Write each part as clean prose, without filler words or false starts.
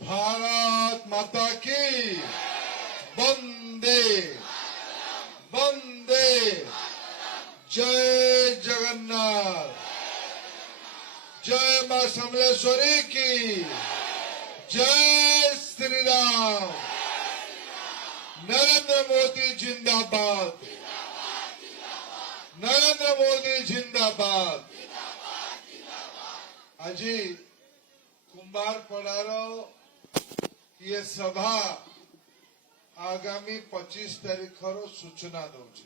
भारत माता की वंदे वंदे जय जगन्नाथ। जय मां समलेश्वरी की जय श्री राम। नरेंद्र मोदी जिंदाबाद। नरेंद्र मोदी जिंदाबाद। आज कुंभारपड़ार ये सभा आगामी 25 तारीख सूचना दौर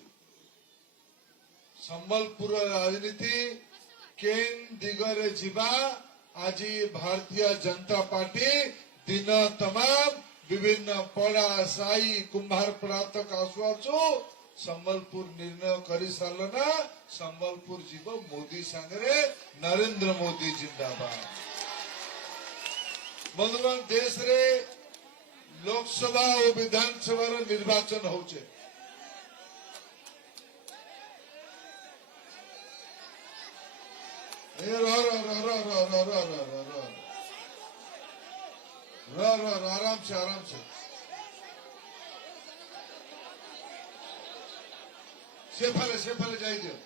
संबलपुर राजनीति केन दिगरे जीवा आज भारतीय जनता पार्टी दिन तमाम विभिन्न पड़ा साई कुंभारपड़ा तक आसु आसु संबलपुर निर्णय कर सारना संबलपुर जीव मोदी सांगरे नरेंद्र मोदी जिंदाबाद। बंधुगण देश रे लोकसभा और विधानसभा निर्वाचन होचे। आराम से आराम से सेफाले जाई दियो।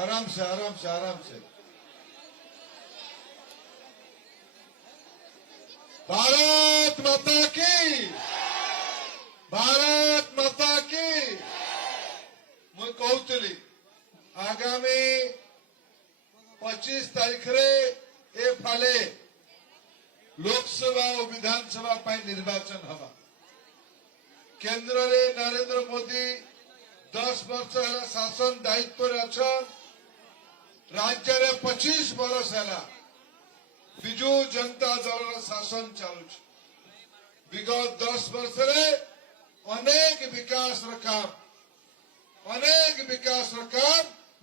आराम से आराम से आराम से। भारत माता की भारत माता की मुझे कहूली आगामी 25 तारीख रे ए फाले लोकसभा और विधानसभा पर निर्वाचन हवा। केंद्र रे नरेंद्र मोदी 10 वर्ष है शासन दायित्व रे अच्छा। राज्य रे 25 वर्ष है विजु जनता दल शासन चालू। विगत 10 वर्ष रे अनेक विकास काम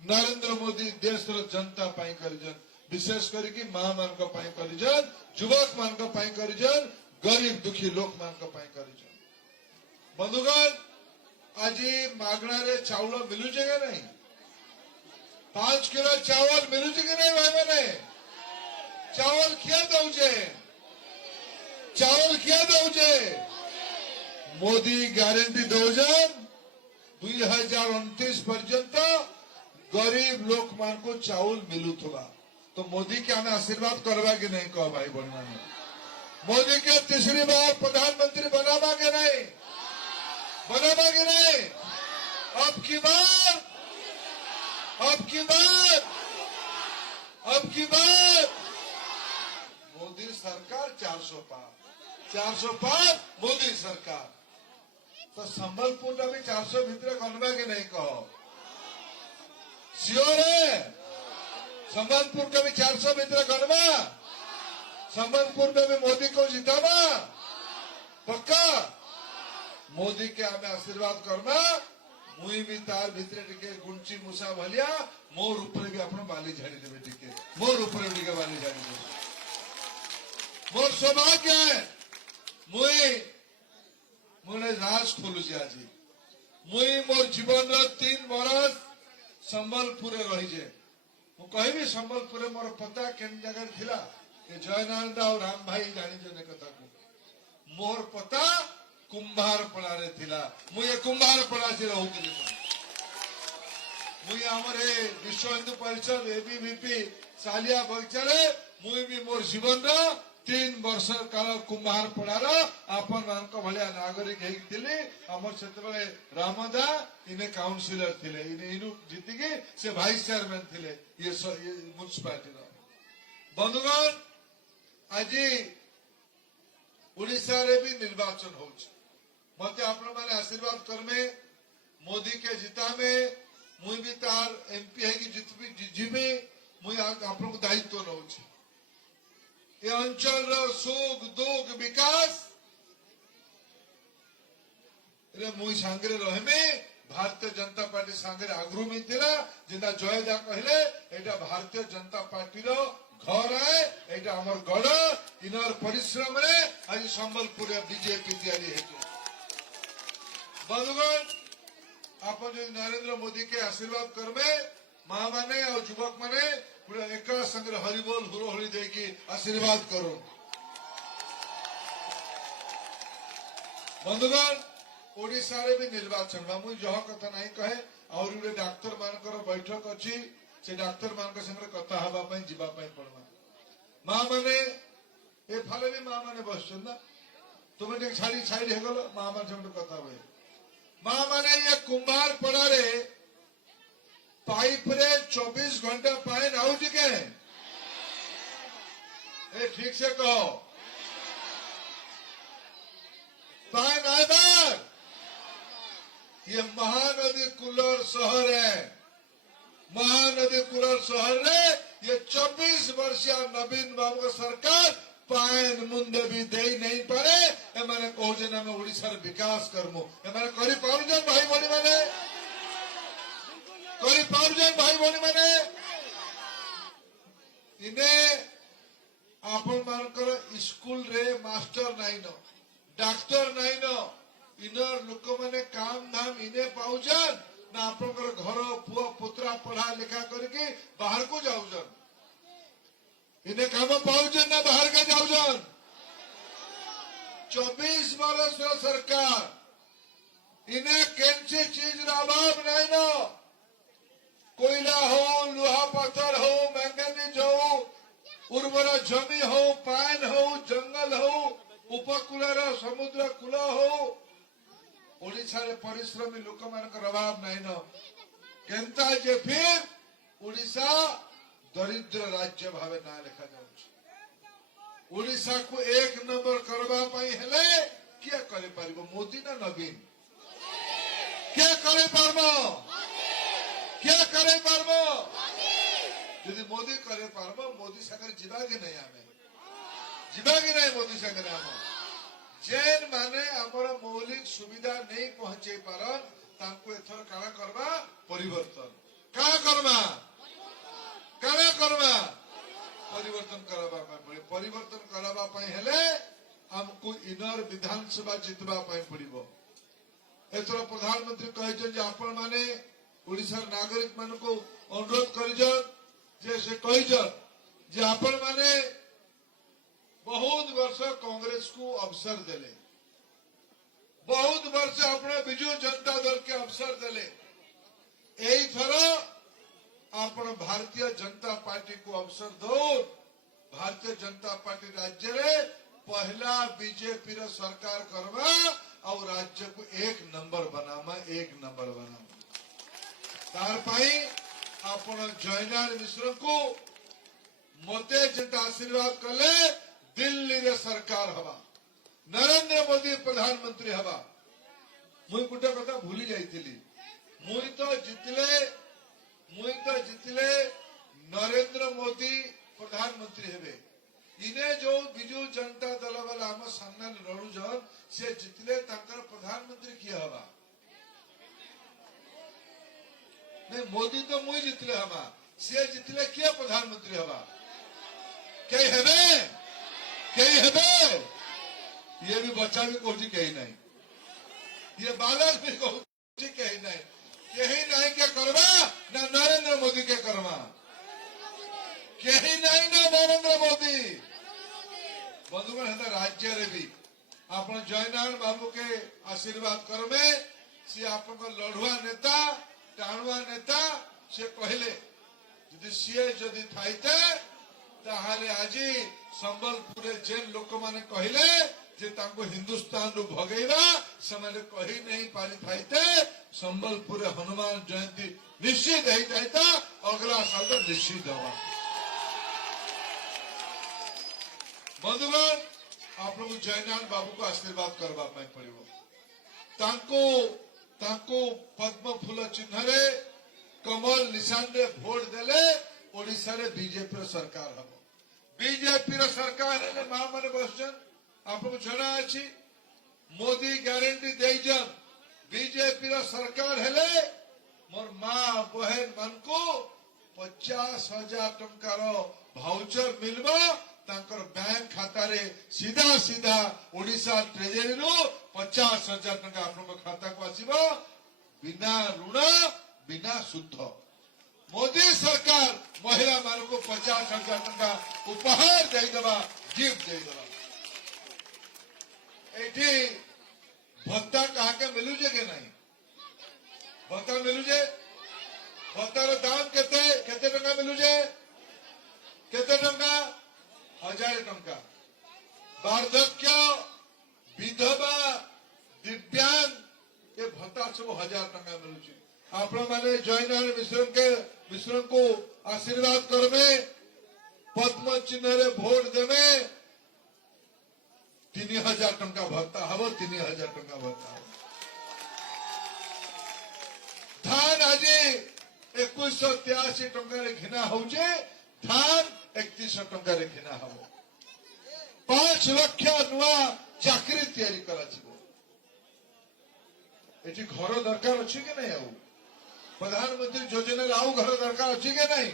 नरेंद्र मोदी देश जनता पाई करिजन। विशेष करके मां मान करिजन, युवक मान करिजन, गरीब दुखी लोक मान करिजन। बंधुगण आज मागणा रे चाउल मिलुचे के नहीं? 5 किलो चावल मिलुचे के नहीं भाई मैंने? चावल किए दौचे? चावल किए दौचे? मोदी गारंटी दौजन 2029 पर्यंत गरीब लोक मान को चावल मिलुथबा। तो मोदी के हमें आशीर्वाद करवा कि नहीं कह भाई बोलना नहीं? मोदी के तीसरी बार प्रधानमंत्री बनावा के नहीं? बनावा के नहीं? अब की बार मोदी सरकार 400 पार मोदी सरकार। तो संबलपुर का भी 400 भीतर गणवा के नहीं कहो? श्योर है? संबलपुर का भी 400 भीतर गणवा? संबलपुर में भी मोदी को जितावा? पक्का? मोदी के हमें आशीर्वाद करना। मुई भी तार भीतर टिके गुंची मूसा भलिया मोर ऊपर भी अपना बाली झाड़ी देवे टिके। मोर ऊपर टिके बाली झाड़ी देवे। मोर सौभाग्य है मुझे राज खोलु आज। मुई मोर जीवन 3 बरस संबलपुर रही। मु कहबी संबलपुर मोर पता केन जगह थिला कि जयनारायण और राम भाई जानी जने कथा को। मोर पता कुंभारपड़ा रे थिला। मुझे कुंभारपड़ा से रहूली। मुझे हमरे विश्व हिंदू परिषद एबीवीपी सालिया बगीचा मुई भी मोर जीवन 3 वर्ष काल कुंभारपड़ार आपण मान भाया नागरिक होते। रामदा इने काउंसिलर थिले। इनु जीतिकी से भाइस चेयरमैन थिले ये म्युनिसिपालिटी। बंधुगण आज उड़ीसा रे भी निर्वाचन हो। मत आपण माने आशीर्वाद करमे मोदी के जिता में मुई भी तार एमपी है कि जीवे मुई आपण को दायित्व नौ। ये अंचल सुख दुख विकास मुई सांगरे रहे। भारतीय जनता पार्टी सांगरे आग्रह में थिला जिंदा जयदा कहले एटा भारतीय जनता पार्टी रो घर है। एटा हमर गढ़ इनर परिश्रम रे आज संबलपुर बीजेपी तैयारी है। बंधुगण आप नरेंद्र मोदी के आशीर्वाद करमे मां माने और युवक माने पूरा एका संगे हरिबोल हुरोहरी देकी आशीर्वाद करो। बंधुगण ओडिशा रे भी निर्वाचन मुझे जह कथा नहीं कहे और गोटे डाक्तर मानकर बैठक अच्छी से डाक्तर मान संगे कथा हवा जीवा पड़वा माँ मैंने ए फाले भी माँ मैंने बस ना तुम्हें टे छाड़ी छाड़ी गल माँ मान संगे कथा हुए माँ मैंने ये कुंभार पड़ा रे पाइप रे 24 घंटा पाइन आउट के ठीक से कहो पाइन आइबार ये महानदी कुलर शहर है। महानदी कुलर शहर रे ये 24 वर्षीय नवीन बाबू का सरकार पाइन मुंदे भी दे नहीं पारे एमाने कहूचे ना मैं ओडिशा रे विकास करमु एमाने करि पाउजन भाई बणी माने करि पाउजन भाई बणी माने इने आपन मानकर स्कूल रे मास्टर नाही न डाक्टर नाही न इनर लोक माने काम धाम इने पाउजन ना आपनकर घर पुआ पुत्रा पढ़ा लिखा करके बाहर को जाउजन इन्हें काम पाउजन ना बाहर के जाउजन 24 वर्ष सरकार इन्हें कैंसी चीज अभाव नहीं न कोयला हो लुहा पत्थर हो मैंगनीज हो उर्वरा जमी हो पान हो जंगल हो उपकूल समुद्र कूल हो ओडिशा रे परिश्रमी लोक मान अभाव नहीं न केंता जे फिर ओडिशा दरिद्र राज्य भावे ना लिखा जाउछि को 1 नंबर करबा पई हेले क्या करे पारिबो मोदी ना नवीन क्या करे पारबो क्या करे पारबो यदि मोदी करे पारबो मोदी सागर जीवा के नहीं आमे जीवा के नहीं मोदी सागर आम जेन माने हमर मौलिक सुविधा नहीं पहुंचे पारन तांको एथर काला करबा परिवर्तन काला करबा परिवर्तन करबा परिवर्तन करबा हेले हमको इनर विधानसभा जितबा पड़िबो एथर प्रधानमंत्री कहिछन जे आपण माने ओडिसा नागरिक मान को अनुरोध करिजन जे से कहिजन जे आपण माने बहुत वर्ष कांग्रेस को अवसर देले बहुत वर्ष अपने बिजू जनता दल के अवसर देले एई थरो आपण भारतीय जनता पार्टी को अवसर दो भारतीय जनता पार्टी राज्य रे पहला बीजेपी रे सरकार करवा और राज्य को 1 नंबर बनामा 1 नंबर बनामा तार पाई आपण जयनारायण मिश्र को मते जनता आशीर्वाद कले दिल्ली रे सरकार हवा नरेंद्र मोदी प्रधानमंत्री हवा मुई गुटे कथा भूली जाइतिली मुई तो जितले नरेंद्र मोदी प्रधानमंत्री हेबे इने जो बिजू जनता दल वाला आम सामने लड़ुजन से जितले तांकर प्रधानमंत्री किए हवा नहीं मोदी तो मुई जितले हवा से जितले किए प्रधानमंत्री हवा कई हेबे ये भी बच्चा भी कोठी कही नहीं ये बालक भी कोठी कही नहीं यही नहीं क्या करवा ना नरेंद्र मोदी के करवा यही नहीं ना नरेंद्र मोदी बंधुगण है राज्य रे भी आपण जयनारायण बाबू के आशीर्वाद करमे सी आपण लड़ुआ नेता टाणुआ नेता से कहले यदि सीए जदि थाइते ताहाले आज संबलपुर जेन लोक माने कहले जे तांको हिंदुस्तान रु भगेवा समाने कही नहीं पारी थाइते संबलपुर हनुमान जयंती निश्चित ही जाता अगला साल तो निश्चित होगा बंधुगण आप लोग जयनारायण बाबू को आशीर्वाद करवा पड़ो तांको पद्म फूल चिन्ह रे कमल निशान रे भोट देले ओडिशा रे बीजेपी सरकार हम बीजेपी सरकार माँ मैंने बसन आपको जना अच्छी मोदी ग्यारंटी देजन बीजेपी सरकार हेले मोर माँ बहन मान को 50,000 टंकार भाउचर मिलबो तांकर बैंक खाता रे सीधा सीधा ओडिशा ट्रेजरी रू 50,000 टंका आपन खाता को आसीबो बिना ऋण बिना सुध मोदी सरकार महिला मान को 50,000 टंका उपहार देदेवा गिफ्ट देदेवा एठी भत्ता कहा के मिलुजे के नहीं भत्ता मिलुजे भत्तार दाम केते केते टंका मिलुजे केते टंका 1000 टंका वार्धक्य विधवा दिव्यांग ये भत्ता सब 1000 टंका मिलुचे आपण माने जयनारायण मिश्र को आशीर्वाद करबे पद्म चिन्ह रे भोट देवे 3000 टंका भत्ता हब 3000 टंका भत्ता धान आज 2183 टंका रे घिना होचे धान 3100 टंका रे घिना हब 5 लाख नुआ चाकरी तैयारी करा छिबो एठी घर दरकार अछि कि नहीं आउ प्रधानमंत्री योजना आउ घर दरकार अछि कि नहीं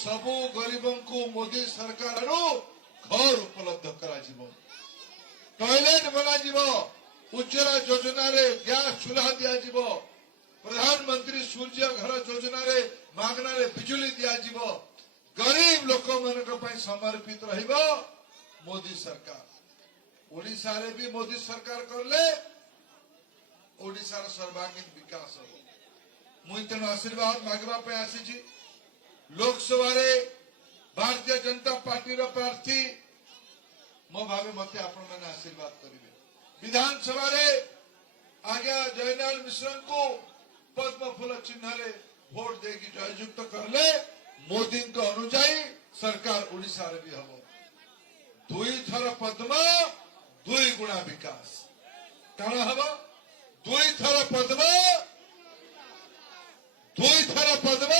सबु गरीबों को मोदी सरकार घर उपलब्ध करा छिबो टॉयलेट बना जीवो उज्ज्वला योजना रे गैस चूल्हा दिया जीवो प्रधानमंत्री सूर्य घर योजना रे मागना रे बिजुली दिया जीवो गरीब लोक मानक पई समर्पित रहिबो मोदी सरकार ओडिसा रे भी मोदी सरकार करले ओडिसा रे सर्वांगीण विकास हो मुई तेणु आशीर्वाद मागवा पे आसी लोकसभा रे भारतीय जनता पार्टी रो प्रार्थी मो भावे मते आपण माने आशीर्वाद करिवे विधानसभा रे आज्ञा जयनारायण मिश्र को पद्म फूल चिन्ह रे वोट देकी जययुक्त करले मोदी को अनुଯାयी सरकार ओडिसा रे भी हबो 2 थर पद्म 2 गुणा विकास काण हबो 2 थर पद्म 2 थर पद्म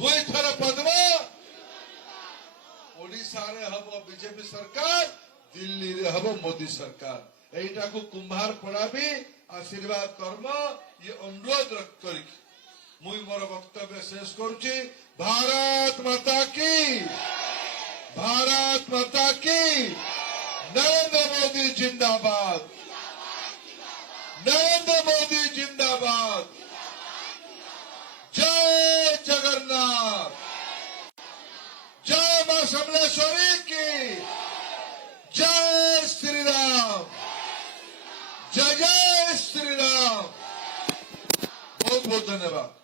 2 थर पद्म ओडिसा रे हबो बीजेपी सरकार दिल्ली रे हबो मोदी सरकार एटा को कुंभार पड़ा भी आशीर्वाद कर्म ये अनुरोध करी मुई मोर वक्तव्य शेष करूची भारत माता की नरेंद्र मोदी जिंदाबाद नरेंद्र मोदी जिंदाबाद जय जगन्नाथ जय मां समलेश्वरी की जय श्री राम जय जय श्री राम बहुत बहुत धन्यवाद।